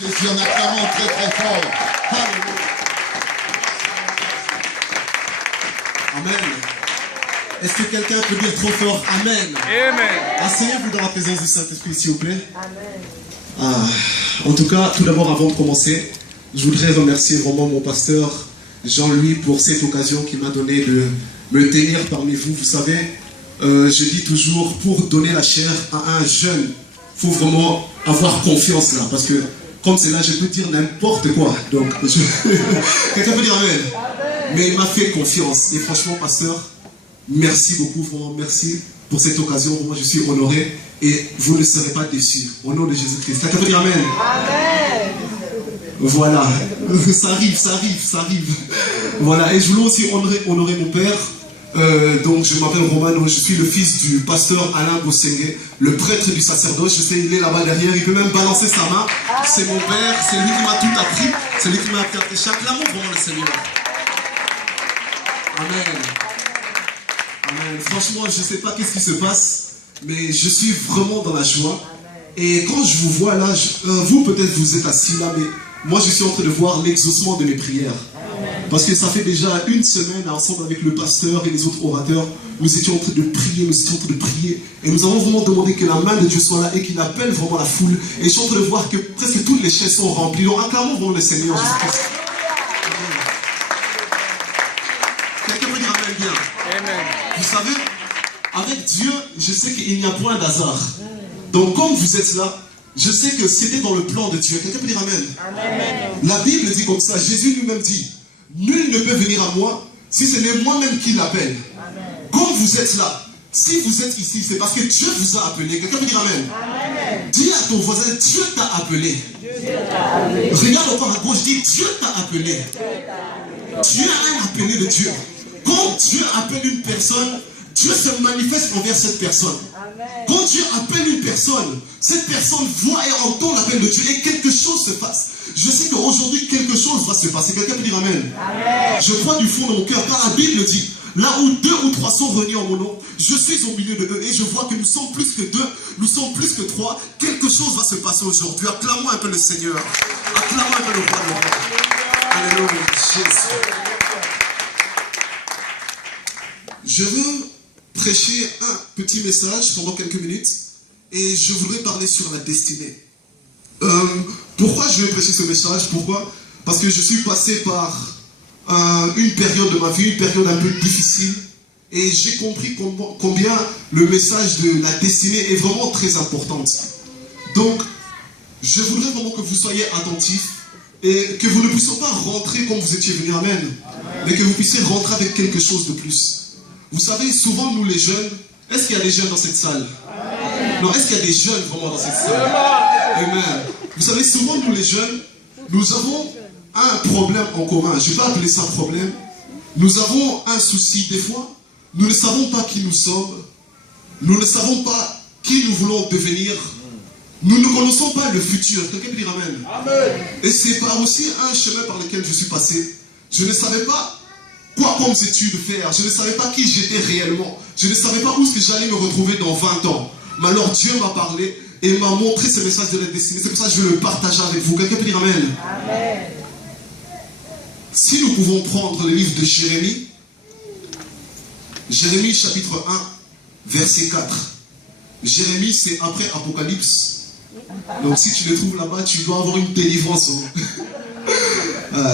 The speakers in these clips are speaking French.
Jésus en acclamant très très fort. Alléluia. Amen. Est-ce que quelqu'un peut dire trop fort Amen? Amen. Asseyez-vous dans la présence du Saint-Esprit, s'il vous plaît. Amen. En tout cas, tout d'abord, avant de commencer, je voudrais remercier vraiment mon pasteur Jean-Louis pour cette occasion qu'il m'a donné de me tenir parmi vous. Vous savez, je dis toujours, pour donner la chair à un jeune, il faut vraiment avoir confiance là. Parce que, comme c'est là, je peux dire n'importe quoi. Donc, quelqu'un peut dire Amen. Mais il m'a fait confiance. Et franchement, pasteur, merci beaucoup, vraiment merci pour cette occasion. Moi, je suis honoré et vous ne serez pas déçus. Au nom de Jésus-Christ. Quelqu'un peut dire Amen. Amen. Voilà, ça arrive. Voilà, et je voulais aussi honorer mon père. Donc je m'appelle Roman, je suis le fils du pasteur Alain Bosengue, le prêtre du sacerdoce. Je sais, il est là-bas derrière, il peut même balancer sa main. C'est mon père, c'est lui qui m'a tout appris, c'est lui qui m'a appris chaque l'amour vraiment le Seigneur. Amen. Amen. Franchement, je ne sais pas qu'est-ce qui se passe, mais je suis vraiment dans la joie. Et quand je vous vois là, vous peut-être vous êtes assis là, mais moi je suis en train de voir l'exaucement de mes prières. Parce que ça fait déjà une semaine, ensemble avec le pasteur et les autres orateurs, nous étions en train de prier, et nous avons vraiment demandé que la main de Dieu soit là et qu'il appelle vraiment la foule. Et je suis en train de voir que presque toutes les chaises sont remplies. Donc acclamons vraiment le Seigneur Jésus-Christ. Quelqu'un peut dire Amen bien. Amen. Vous savez, avec Dieu, je sais qu'il n'y a point d'hasard. Donc comme vous êtes là, je sais que c'était dans le plan de Dieu. Quelqu'un peut dire Amen. Amen. La Bible dit comme ça, Jésus lui-même dit, nul ne peut venir à moi si ce n'est moi-même qui l'appelle. Comme vous êtes là, si vous êtes ici, c'est parce que Dieu vous a appelé. Quelqu'un peut dire Amen. Amen. Dis à ton voisin, Dieu t'a appelé. Regarde encore à gauche, dis, Dieu t'a appelé. Dieu a un appelé de Dieu. Quand Dieu appelle une personne, Dieu se manifeste envers cette personne. Quand Dieu appelle une personne, cette personne voit et entend l'appel de Dieu et quelque chose se passe. Je sais qu'aujourd'hui, quelque chose va se passer. Quelqu'un peut dire Amen. Amen. Je crois du fond de mon cœur, car la Bible dit, là où 2 ou 3 sont réunis en mon nom, je suis au milieu de eux et je vois que nous sommes plus que 2, nous sommes plus que 3. Quelque chose va se passer aujourd'hui. Acclamons un peu le Seigneur. Acclamons un peu le roi de roi. Alléluia. Jésus. Je veux prêcher un petit message pendant quelques minutes et je voudrais parler sur la destinée. Pourquoi je vais prêcher ce message? Pourquoi? Parce que je suis passé par une période de ma vie, une période un peu difficile, et j'ai compris combien le message de la destinée est vraiment très important. Donc, je voudrais vraiment que vous soyez attentifs et que vous ne puissiez pas rentrer comme vous étiez venu, amen, mais que vous puissiez rentrer avec quelque chose de plus. Vous savez, souvent nous les jeunes, est-ce qu'il y a des jeunes dans cette salle? Amen. Non, est-ce qu'il y a des jeunes vraiment dans cette salle? Amen. Vous savez, souvent nous les jeunes, nous avons un problème en commun. Je ne vais pas appeler ça problème. Nous avons un souci. Des fois, nous ne savons pas qui nous sommes. Nous ne savons pas qui nous voulons devenir. Nous ne connaissons pas le futur. Quelqu'un peut dire Amen. Amen. Et c'est par aussi un chemin par lequel je suis passé. Je ne savais pas quoi comme études faire. Je ne savais pas qui j'étais réellement. Je ne savais pas où est-ce que j'allais me retrouver dans 20 ans. Mais alors Dieu m'a parlé et m'a montré ce message de la destinée. C'est pour ça que je veux le partager avec vous. Quelqu'un peut dire Amen. Amen. Si nous pouvons prendre le livre de Jérémie, Jérémie chapitre 1, verset 4. Jérémie, c'est après Apocalypse. Donc si tu le trouves là-bas, tu dois avoir une délivrance.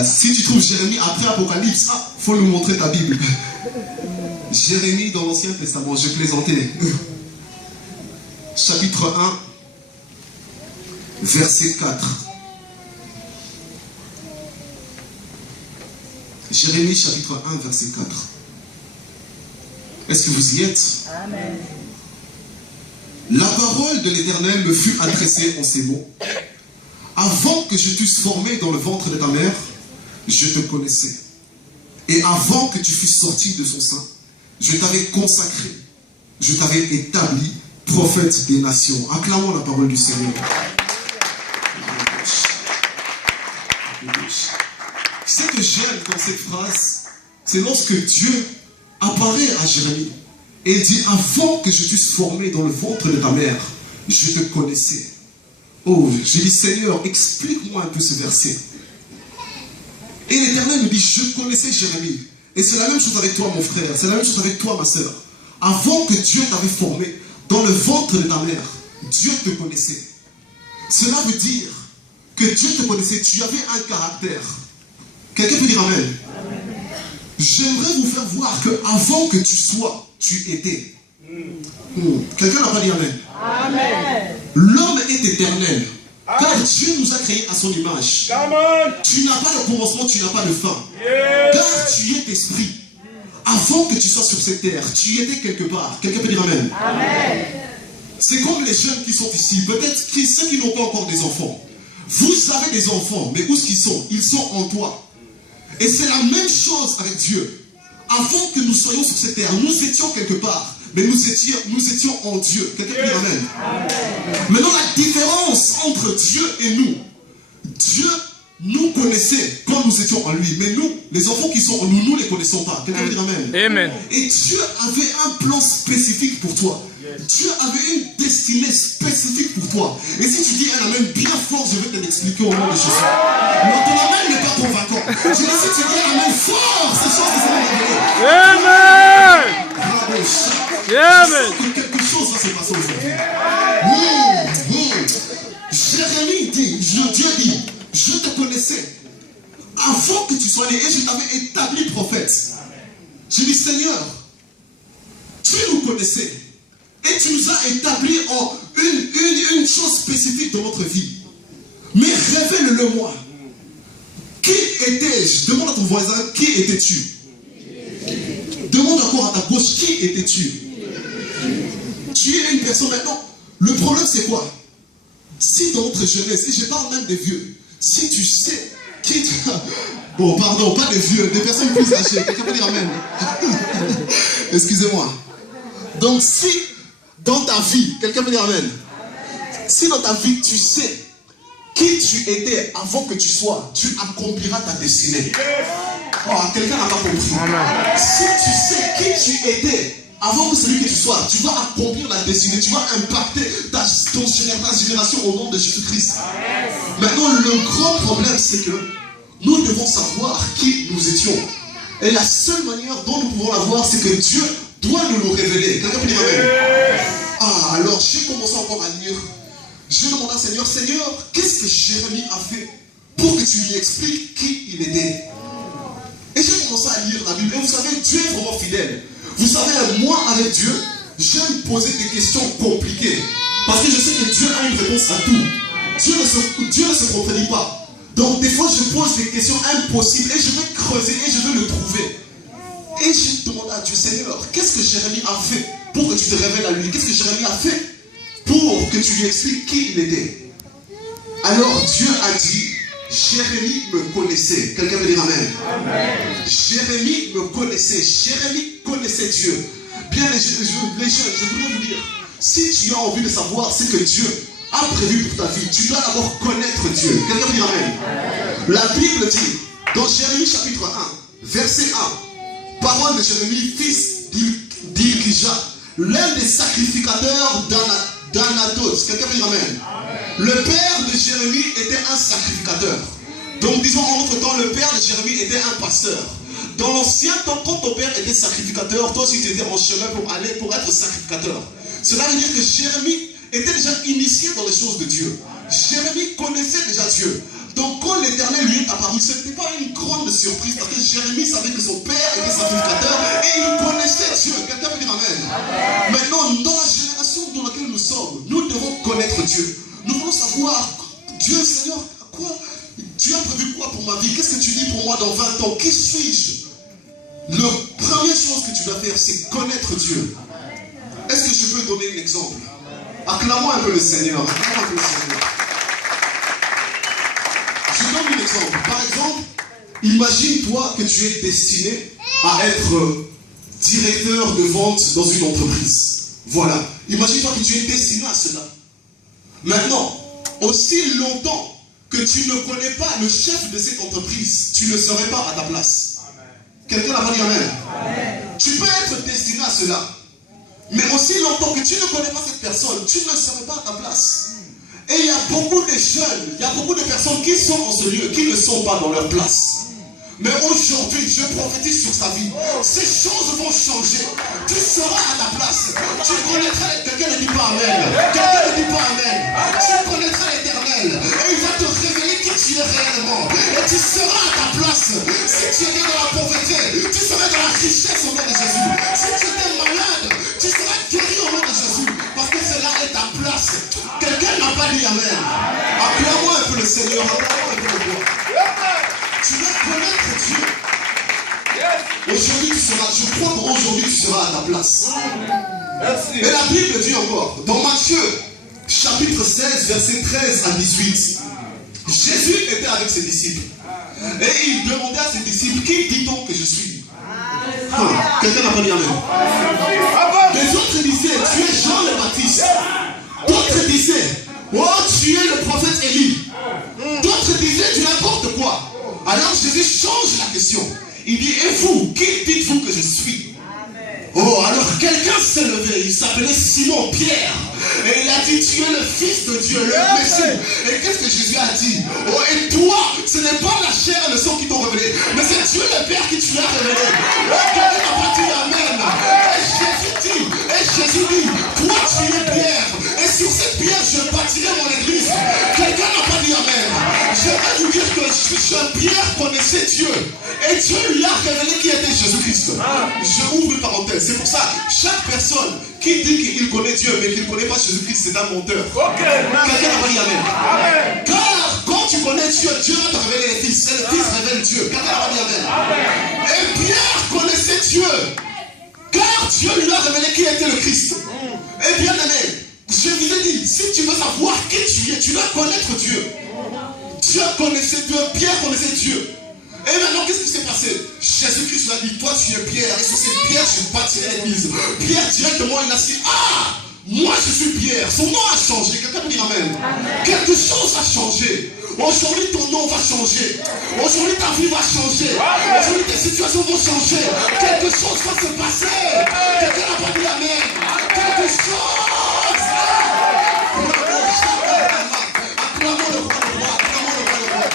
Si tu trouves Jérémie après Apocalypse, il faut nous montrer ta Bible. Jérémie dans l'Ancien Testament, je plaisantais. Chapitre 1, verset 4. Jérémie chapitre 1, verset 4. Est-ce que vous y êtes? Amen. La parole de l'Éternel me fut adressée en ces mots. Avant que je t'eusse formé dans le ventre de ta mère, je te connaissais. Et avant que tu fusses sorti de son sein, je t'avais consacré, je t'avais établi prophète des nations. Acclamons la parole du Seigneur. Ce que j'aime dans cette phrase, c'est lorsque Dieu apparaît à Jérémie et dit, avant que je t'eusse formé dans le ventre de ta mère, je te connaissais. Oh, j'ai dit, Seigneur, explique-moi un peu ce verset. Et l'Éternel me dit, je connaissais Jérémie. Et c'est la même chose avec toi, mon frère. C'est la même chose avec toi, ma soeur. Avant que Dieu t'avait formé dans le ventre de ta mère, Dieu te connaissait. Cela veut dire que Dieu te connaissait. Tu avais un caractère. Quelqu'un peut dire Amen. J'aimerais vous faire voir que avant que tu sois, tu étais. Quelqu'un n'a pas dit Amen. Amen. L'homme est éternel. Car Dieu nous a créés à son image. Tu n'as pas de commencement, tu n'as pas de fin. Car tu es esprit. Avant que tu sois sur cette terre, tu étais quelque part. Quelqu'un peut dire Amen. Amen. C'est comme les jeunes qui sont ici. Peut-être ceux qui n'ont pas encore des enfants. Vous avez des enfants, mais où est-ce qu'ils sont? Ils sont en toi. Et c'est la même chose avec Dieu. Avant que nous soyons sur cette terre, nous étions quelque part. Mais nous étions en Dieu. Quelqu'un peut dire Amen. Maintenant, la différence entre Dieu et nous. Dieu nous connaissait quand nous étions en lui. Mais nous, les enfants qui sont en nous, nous ne les connaissons pas. Quelqu'un peut dire Amen. Amen. Et Dieu avait un plan spécifique pour toi. Dieu avait une destinée spécifique pour toi. Et si tu dis un Amen bien fort, je vais te l'expliquer au nom de Jésus. Non, ton Amen n'est pas convaincant. Je dis si tu dis un Amen fort, c'est chose que ça va révéler. Amen. Bravo. Amen. Je sens que quelque chose va se passer aujourd'hui. Jérémie dit, Dieu dit, je te connaissais avant que tu sois né et je t'avais établi prophète. Je dis Seigneur, tu nous connaissais et tu nous as établi en une chose spécifique dans notre vie. Mais révèle-le moi. Qui étais-je? Demande à ton voisin, qui étais-tu? Demande encore à ta gauche, qui étais-tu? Tu es une personne maintenant. Le problème c'est quoi? Si dans notre jeunesse, et je parle même des vieux, si tu sais qui tu... Bon, pardon, pas des vieux, des personnes plus âgées. Quelqu'un peut dire Amen. Excusez-moi. Donc si dans ta vie, quelqu'un peut dire Amen. Si dans ta vie tu sais qui tu étais avant que tu sois, tu accompliras ta destinée. Oh, quelqu'un n'a pas compris. Si tu sais qui tu étais avant que celui que tu sois, tu vas accomplir la destinée, tu vas impacter ta génération au nom de Jésus-Christ. Maintenant, le grand problème, c'est que nous devons savoir qui nous étions. Et la seule manière dont nous pouvons l'avoir, c'est que Dieu doit nous révéler. Quelqu'un peut dire Amen. Ah, alors j'ai commencé encore à lire. Je demandais à Seigneur, Seigneur, qu'est-ce que Jérémie a fait pour que tu lui expliques qui il était? Et j'ai commencé à lire la Bible. Et vous savez, Dieu est vraiment fidèle. Vous savez, moi, avec Dieu, j'aime poser des questions compliquées. Parce que je sais que Dieu a une réponse à tout. Dieu ne se contredit pas. Donc, des fois, je pose des questions impossibles et je vais creuser et je vais le trouver. Et j'ai demandé à Dieu, Seigneur, qu'est-ce que Jérémie a fait pour que tu te révèles à lui? Qu'est-ce que Jérémie a fait pour que tu lui expliques qui il était? Alors, Dieu a dit, Jérémie me connaissait. Quelqu'un veut dire Amen. Amen. Jérémie me connaissait. Jérémie connaissait Dieu. Bien les jeunes, je voudrais vous dire, si tu as envie de savoir ce que Dieu a prévu pour ta vie, tu dois d'abord connaître Dieu. Quelqu'un veut dire Amen. La Bible dit, dans Jérémie chapitre 1, verset 1, parole de Jérémie, fils d'Ilkija, l'un des sacrificateurs d'Anatot. Quelqu'un veut dire Amen. Le père de Jérémie était un sacrificateur. Donc disons en notre temps, le père de Jérémie était un pasteur. Dans l'ancien temps, quand ton père était sacrificateur, toi aussi tu étais en chemin pour être sacrificateur. Cela veut dire que Jérémie était déjà initié dans les choses de Dieu. Jérémie connaissait déjà Dieu. Donc quand l'Éternel lui est apparu, ce n'était pas une grande surprise parce que Jérémie savait que son père était sacrificateur et il connaissait Dieu. Quelqu'un peut dire Amen. Maintenant, dans la génération dans laquelle nous sommes, nous devons connaître Dieu. Nous voulons savoir, Dieu, Seigneur, quoi? Tu as prévu quoi pour ma vie? Qu'est-ce que tu dis pour moi dans 20 ans? Qui suis-je? La première chose que tu dois faire, c'est connaître Dieu. Est-ce que je peux donner un exemple? Acclamons un peu le Seigneur. Acclamons un peu le Seigneur. Je donne un exemple. Par exemple, imagine-toi que tu es destiné à être directeur de vente dans une entreprise. Voilà. Imagine-toi que tu es destiné à cela. Maintenant, aussi longtemps que tu ne connais pas le chef de cette entreprise, tu ne serais pas à ta place. Quelqu'un n'a pas dit Amen. Tu peux être destiné à cela. Mais aussi longtemps que tu ne connais pas cette personne, tu ne serais pas à ta place. Et il y a beaucoup de jeunes, il y a beaucoup de personnes qui sont en ce lieu, qui ne sont pas dans leur place. Mais aujourd'hui, je prophétise sur sa vie. Ces choses vont changer. Tu seras à ta place. Tu connaîtras, quelqu'un ne dit pas Amen. Quelqu'un ne dit pas Amen. Tu connaîtras l'Éternel. Et il va te révéler qui tu es réellement. Et tu seras à ta place. Si tu es dans la pauvreté, tu seras dans la richesse au nom de Jésus. Si tu étais malade, tu seras guéri au nom de Jésus. Parce que cela est ta place. Quelqu'un n'a pas dit Amen. Acclame-moi un peu le Seigneur. Acclame-moi un peu le roi. Tu vas connaître Dieu. Aujourd'hui, tu seras, je crois qu'aujourd'hui, tu seras à ta place. Merci. Et la Bible dit encore, dans Matthieu, chapitre 16, versets 13 à 18, Jésus était avec ses disciples. Et il demandait à ses disciples, qui dit-on que je suis? Quelqu'un n'a pas dit Amen. Les autres disaient, tu es Jean le Baptiste. D'autres disaient, oh, tu es le prophète Élie. D'autres disaient du n'importe quoi. Alors Jésus change la question. Il dit, et vous, qui dites-vous que je suis? Oh, alors quelqu'un s'est levé, il s'appelait Simon Pierre. Et il a dit, tu es le Fils de Dieu, le Messie. Et qu'est-ce que Jésus a dit? Oh, et toi, ce n'est pas la chair et le sang qui t'ont révélé, mais c'est Dieu le Père qui te l'a révélé. Oh, quelqu'un n'a pas dit Amen. Et Jésus dit, toi tu es Pierre. Et sur cette pierre, je bâtirai mon église. Quelqu'un n'a pas dit Amen. Je vais vous dire que Pierre connaissait Dieu. Et Dieu lui a révélé qui était Jésus-Christ. Je ouvre une parenthèse. C'est pour ça, chaque personne qui dit qu'il connaît Dieu, mais qu'il ne connaît pas Jésus-Christ, c'est un menteur. Quelqu'un n'a pas dit Amen. Car quand tu connais Dieu, Dieu va te révéler les fils. Et le Fils révèle Dieu. Quelqu'un n'a pas dit Amen. Et Pierre connaissait Dieu. Car Dieu lui a révélé qui était le Christ. Et bien aimé, je vous ai dit, si tu veux savoir qui tu es, tu dois connaître Dieu. Dieu connaissait Dieu, Pierre connaissait Dieu. Et maintenant, qu'est-ce qui s'est passé? Jésus-Christ lui a dit, toi tu es Pierre, et sur cette pierre je bâtirai l'église. Pierre directement, il a dit, ah, moi je suis Pierre. Son nom a changé. Quelqu'un peut dire Amen. Quelque chose a changé. Aujourd'hui ton nom va changer. Aujourd'hui ta vie va changer. Aujourd'hui tes situations vont changer. Quelque chose va se passer. Quelqu'un n'a pas dit Amen. Quelque chose. Acclamons le roi, le roi. Acclamons le roi, le roi.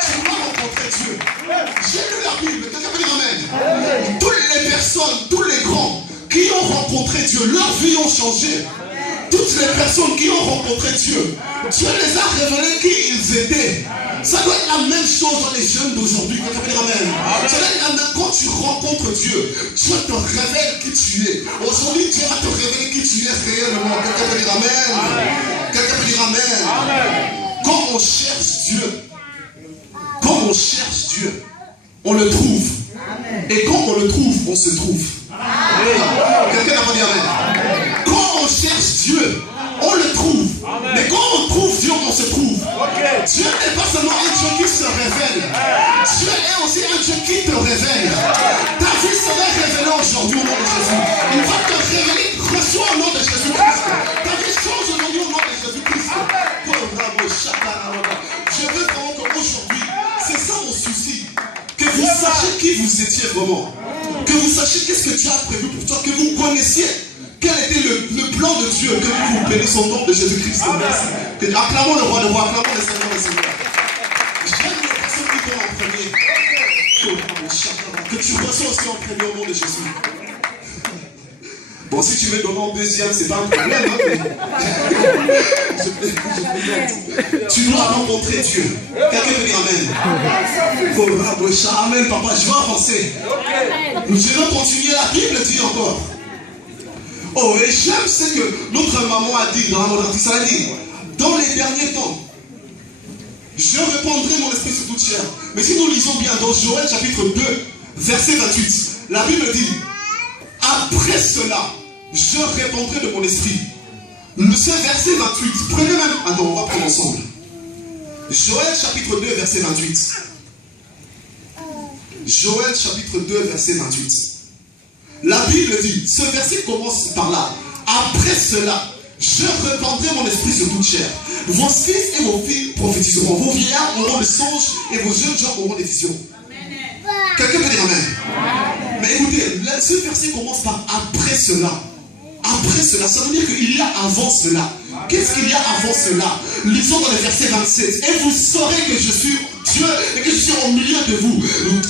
Tu vas rencontrer Dieu. J'ai lu la Bible. Quelqu'un peut dire Amen. Toutes les personnes, tous les grands qui ont rencontré Dieu, leur vie ont changé. Toutes les personnes qui ont rencontré Dieu, Dieu les a révélés qui ils étaient. Ça doit être la même chose dans les jeunes d'aujourd'hui. Ça doit être la même quand tu rencontres Dieu. Dieu te révèle qui tu es. Aujourd'hui, Dieu va te révéler qui tu es réellement. Quelqu'un peut dire Amen. Quelqu'un peut dire Amen. Quand on cherche Dieu, on le trouve. Et quand on le trouve, on se trouve. Quelqu'un n'a pas dit Amen. Quand on cherche Dieu, on le trouve. Mais quand on trouve Dieu, on se trouve. Dieu n'est pas seulement un Dieu qui se révèle. Dieu est aussi un Dieu qui te révèle. Ta vie sera révélée aujourd'hui au nom de Jésus. Il va te révéler. Reçois au nom de Jésus-Christ. Ta vie change aujourd'hui au nom de Jésus-Christ. Je veux vraiment qu'aujourd'hui, c'est ça mon souci. Que vous sachiez qui vous étiez vraiment. Que vous sachiez qu'est-ce que Dieu a prévu pour toi. Que vous connaissiez quel était le plan de Dieu. Que vous bénissez au nom de Jésus-Christ. Merci. Acclamons le roi de roi. Acclamons le Seigneur de Seigneur. J'aime les personnes qui vont en premier. Que tu reçois aussi en premier au nom de Jésus. Bon, si tu veux donner en deuxième, c'est pas un problème. Tu dois rencontrer Dieu. Quelqu'un peut dire Amen. Amen, papa, je vais avancer. Je vais continuer. La Bible dit encore. Oh, et j'aime ce que notre maman a dit dans la monarchie. Ça a dit, dans les derniers temps, je répandrai mon esprit sur toute chair. Mais si nous lisons bien dans Joël chapitre 2, verset 28, la Bible dit, après cela, je répandrai de mon esprit. Ce verset 28, prenez même... Attends, on va prendre ensemble. Joël chapitre 2, verset 28. Joël chapitre 2, verset 28. La Bible dit, ce verset commence par là. Après cela, je répandrai mon esprit sur toute chair. Vos fils et vos filles prophétiseront. Vos vieillards auront des songes et vos jeunes gens auront des visions. Quelqu'un peut dire Amen. Mais écoutez, ce verset commence par après cela. Après cela, ça veut dire qu'il y a avant cela. Qu'est-ce qu'il y a avant cela? Lisons dans le verset 27. Et vous saurez que je suis Dieu et que je suis au milieu de vous,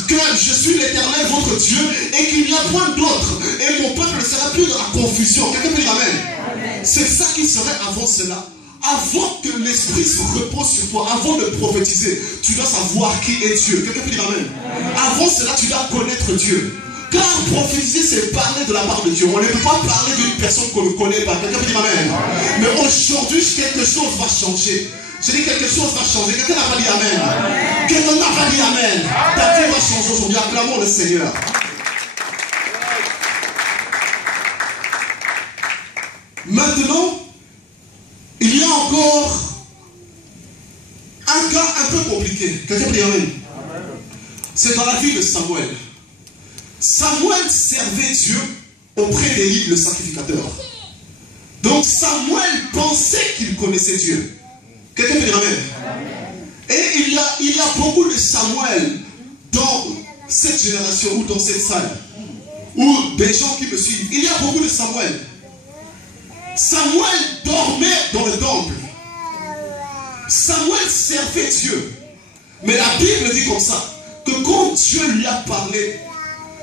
que je suis l'Éternel, votre Dieu, et qu'il n'y a point d'autre. Et mon peuple ne sera plus dans la confusion. Quelqu'un peut dire Amen. C'est ça qui serait avant cela. Avant que l'Esprit se repose sur toi, avant de prophétiser, tu dois savoir qui est Dieu. Quelqu'un peut dire Amen. Avant cela, tu dois connaître Dieu. Car prophétiser, c'est parler de la part de Dieu. On ne peut pas parler d'une personne qu'on ne connaît pas. Quelqu'un peut dire Amen. Mais aujourd'hui, quelque chose va changer. Je dis quelque chose va changer. Quelqu'un n'a pas dit Amen. Quelqu'un n'a pas dit Amen. Ta vie va changer aujourd'hui. Acclamons le Seigneur. Maintenant, il y a encore un cas un peu compliqué. Quelqu'un peut dire Amen. C'est dans la vie de Samuel. Samuel servait Dieu auprès d'Élie, le sacrificateur. Donc Samuel pensait qu'il connaissait Dieu. Quelqu'un peut dire Amen. Et il y a beaucoup de Samuel dans cette génération ou dans cette salle, ou des gens qui me suivent. Il y a beaucoup de Samuel. Samuel dormait dans le temple. Samuel servait Dieu. Mais la Bible dit comme ça, que quand Dieu lui a parlé,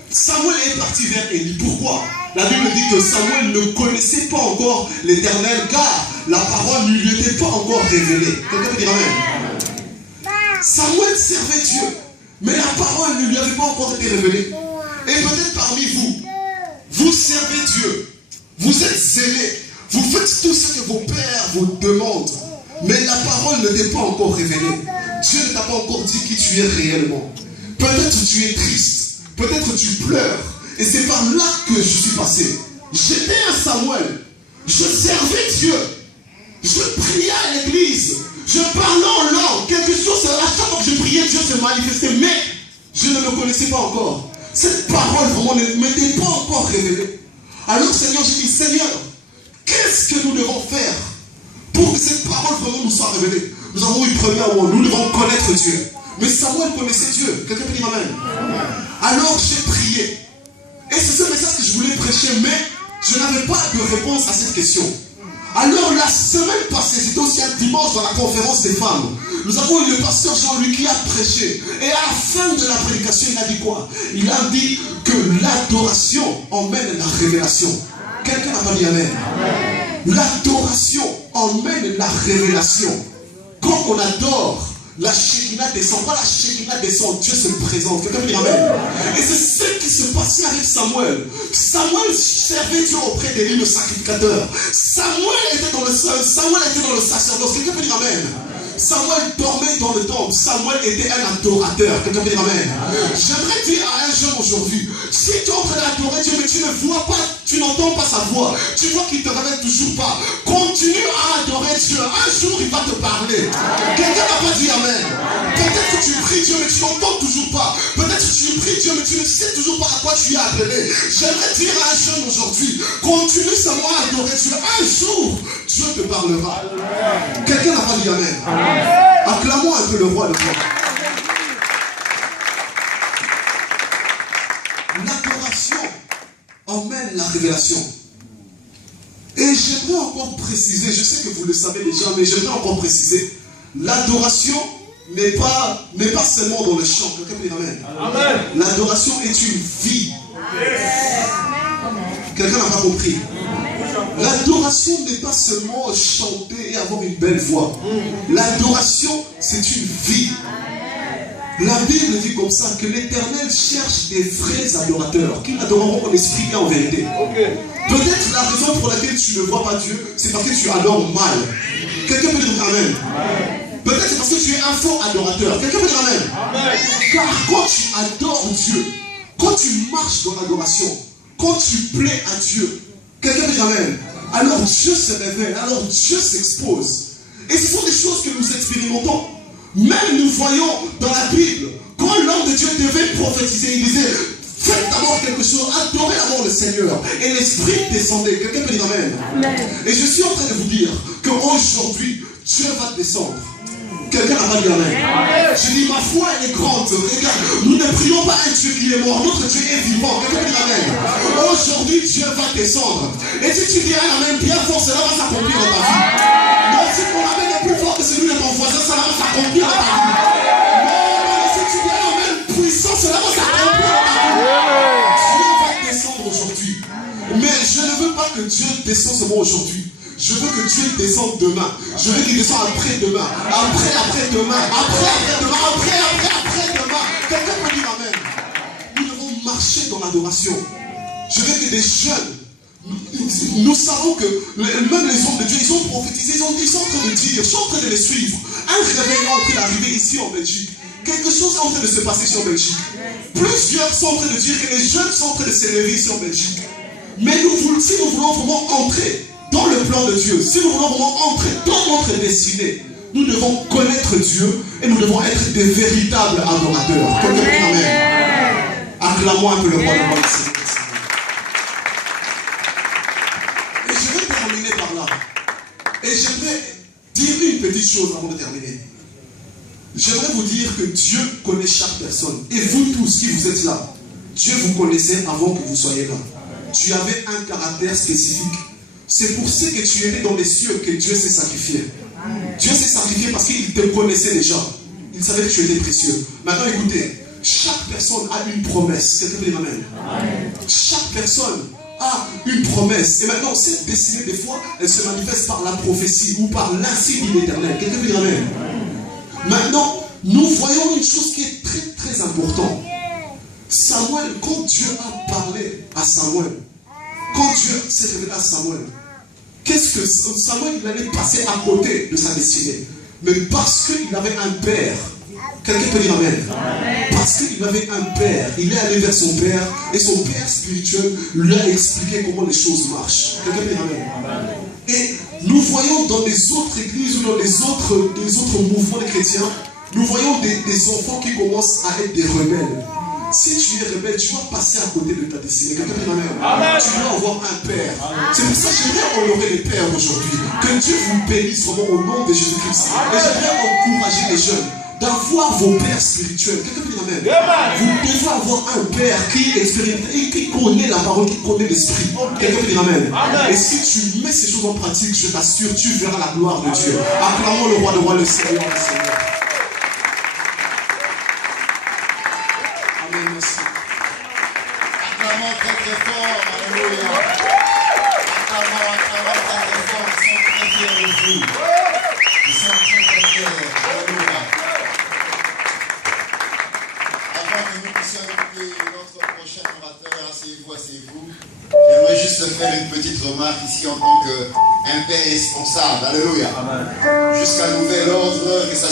Samuel est parti vers Élie. Pourquoi? La Bible dit que Samuel ne connaissait pas encore l'Éternel, car la parole ne lui était pas encore révélée. Quelqu'un peut dire Amen. Samuel servait Dieu, mais la parole ne lui avait pas encore été révélée. Et peut-être parmi vous, vous servez Dieu, vous êtes zélés, vous faites tout ce que vos pères vous demandent, mais la parole ne t'est pas encore révélée. Dieu ne t'a pas encore dit qui tu es réellement. Peut-être tu es triste. Peut-être tu pleures. Et c'est par là que je suis passé. J'étais un Samuel. Je servais Dieu. Je priais à l'église. Je parlais en langue. Quelque chose, à chaque fois que je priais, Dieu se manifestait. Mais je ne le connaissais pas encore. Cette parole vraiment ne m'était pas encore révélée. Alors Seigneur, je dis Seigneur, qu'est-ce que nous devons faire pour que cette parole vraiment nous soit révélée? Nous avons eu premièrement, nous devons connaître Dieu. Mais Samuel connaissait Dieu. Quelqu'un peut dire Amen. Alors j'ai prié. Et c'est ce message que je voulais prêcher, mais je n'avais pas de réponse à cette question. Alors la semaine passée, c'était aussi un dimanche dans la conférence des femmes. Nous avons eu le pasteur Jean-Luc qui a prêché. Et à la fin de la prédication, il a dit quoi? Il a dit que l'adoration emmène la révélation. Quelqu'un n'a pas dit Amen. L'adoration emmène la révélation. Quand on adore, la Shekinah descend. Quand la Shekinah descend, Dieu se présente. Quelqu'un dit Amen. Et c'est ce qui se passait avec Samuel. Samuel servait Dieu auprès d'Élie, le sacrificateur. Samuel était dans le sacerdoce. Quelqu'un peut dire Amen. Samuel dormait dans le temple. Samuel était un adorateur. Quelqu'un peut dire Amen. J'aimerais dire à un jeune aujourd'hui, si tu es en train d'adorer Dieu, mais tu ne vois pas, tu n'entends pas sa voix, tu vois qu'il ne te révèle toujours pas, continue à adorer Dieu. Un jour, il va te parler. Quelqu'un n'a pas dit Amen. Peut-être que tu pries Dieu, mais tu n'entends toujours pas. Peut-être que tu pries Dieu, mais tu ne sais toujours pas à quoi tu es appelé. J'aimerais dire à un jeune aujourd'hui, continue seulement à adorer Dieu. Un jour, Dieu te parlera. Quelqu'un n'a pas dit Amen. Acclamons un peu le roi de gloire. L'adoration emmène la révélation. Et j'aimerais encore préciser, je sais que vous le savez déjà, mais j'aimerais encore préciser, l'adoration n'est pas seulement dans le chant. Quelqu'un peut dire Amen. Amen. L'adoration est une vie. Quelqu'un n'a pas compris. L'adoration n'est pas seulement chanter et avoir une belle voix. L'adoration, c'est une vie. La Bible dit comme ça que l'Éternel cherche des vrais adorateurs qui l'adoreront en esprit et en vérité. Peut-être la raison pour laquelle tu ne vois pas Dieu, c'est parce que tu adores mal. Quelqu'un peut dire Amen. Peut-être c'est parce que tu es un faux adorateur. Quelqu'un peut dire Amen. Car quand tu adores Dieu, quand tu marches dans l'adoration, quand tu plais à Dieu, quelqu'un peut dire Amen. Alors Dieu se révèle, alors Dieu s'expose. Et ce sont des choses que nous expérimentons. Même nous voyons dans la Bible, quand l'homme de Dieu devait prophétiser, il disait, faites d'abord quelque chose, adorez d'abord le Seigneur. Et l'Esprit descendait. Quelqu'un peut dire Amen. Et je suis en train de vous dire qu'aujourd'hui, Dieu va descendre. Quelqu'un n'a pas dit amen. Je dis, ma foi, elle est grande. Regarde, nous ne prions pas un Dieu qui est mort. Notre Dieu est vivant. Quelqu'un dit amen. Aujourd'hui, Dieu va descendre. Et si tu dis un amen bien fort, cela va s'accomplir dans ta vie. Non, si ton amen est plus fort que celui de ton voisin, cela va s'accomplir dans ta vie. Non, si tu dis un amen puissant, cela va s'accomplir dans ta vie. Dieu va descendre aujourd'hui. Mais je ne veux pas que Dieu descende seulement aujourd'hui. Je veux que Dieu descende demain. Je veux qu'il descende après-demain. Après-demain. Après-demain. Quelqu'un peut dire amen. Nous devons marcher dans l'adoration. Je veux que des jeunes, nous savons que même les hommes de Dieu, ils ont prophétisé, ils sont en train de dire, ils sont en train de les suivre. Un réveil est en train d'arriver ici en Belgique. Quelque chose est en train de se passer ici en Belgique. Plusieurs sont en train de dire que les jeunes sont en train de s'élever ici en Belgique. Mais si nous voulons vraiment entrer dans le plan de Dieu, si nous voulons vraiment entrer dans notre destinée, nous devons connaître Dieu et nous devons être des véritables adorateurs. Quelqu'un dit amen. Acclamons un peu le roi de roi. Et je vais terminer par là. Et j'aimerais dire une petite chose avant de terminer. J'aimerais vous dire que Dieu connaît chaque personne. Et vous tous qui vous êtes là, Dieu vous connaissait avant que vous soyez là. Tu avais un caractère spécifique. C'est pour ce que tu étais dans les cieux que Dieu s'est sacrifié. Dieu s'est sacrifié parce qu'il te connaissait déjà. Il savait que tu étais précieux. Maintenant écoutez, chaque personne a une promesse. Quelqu'un peut dire amen. Chaque personne a une promesse. Et maintenant, cette destinée, des fois, elle se manifeste par la prophétie ou par l'insigne de l'Éternel. Quelqu'un peut dire amen. Maintenant, nous voyons une chose qui est très très importante. Samuel, quand Dieu a parlé à Samuel, quand Dieu s'est révélé à Samuel, qu'est-ce que Samuel, il allait passer à côté de sa destinée. Mais parce qu'il avait un père, quelqu'un peut dire amen. Parce qu'il avait un père, il est allé vers son père, et son père spirituel lui a expliqué comment les choses marchent. Quelqu'un peut dire amen. Et nous voyons dans les autres églises ou dans les autres mouvements de chrétiens, nous voyons des enfants qui commencent à être des rebelles. Si tu es rebelle, tu vas passer à côté de ta destinée. Quelqu'un peut dire amen. Tu dois avoir un père. C'est pour ça que j'aimerais honorer les pères aujourd'hui. Que Dieu vous bénisse vraiment au nom de Jésus-Christ. Et j'aimerais encourager les jeunes d'avoir vos pères spirituels. Quelqu'un peut dire amen. Vous devez avoir un père qui expérimente et qui connaît la parole, qui connaît l'esprit. Quelqu'un peut dire amen. Et si tu mets ces choses en pratique, je t'assure, tu verras la gloire de Dieu. Acclamons le roi de roi, le Seigneur, le Seigneur. Amen, merci. Acclamons très très fort, alléluia. Acclamons très très fort, ils sont très fiers de vous. Ils sont très très fiers, alléluia. Avant que nous puissions écouter notre prochain orateur, asseyez-vous. J'aimerais juste faire une petite remarque ici en tant qu'un père responsable, alléluia. Jusqu'à nouvel ordre, que ça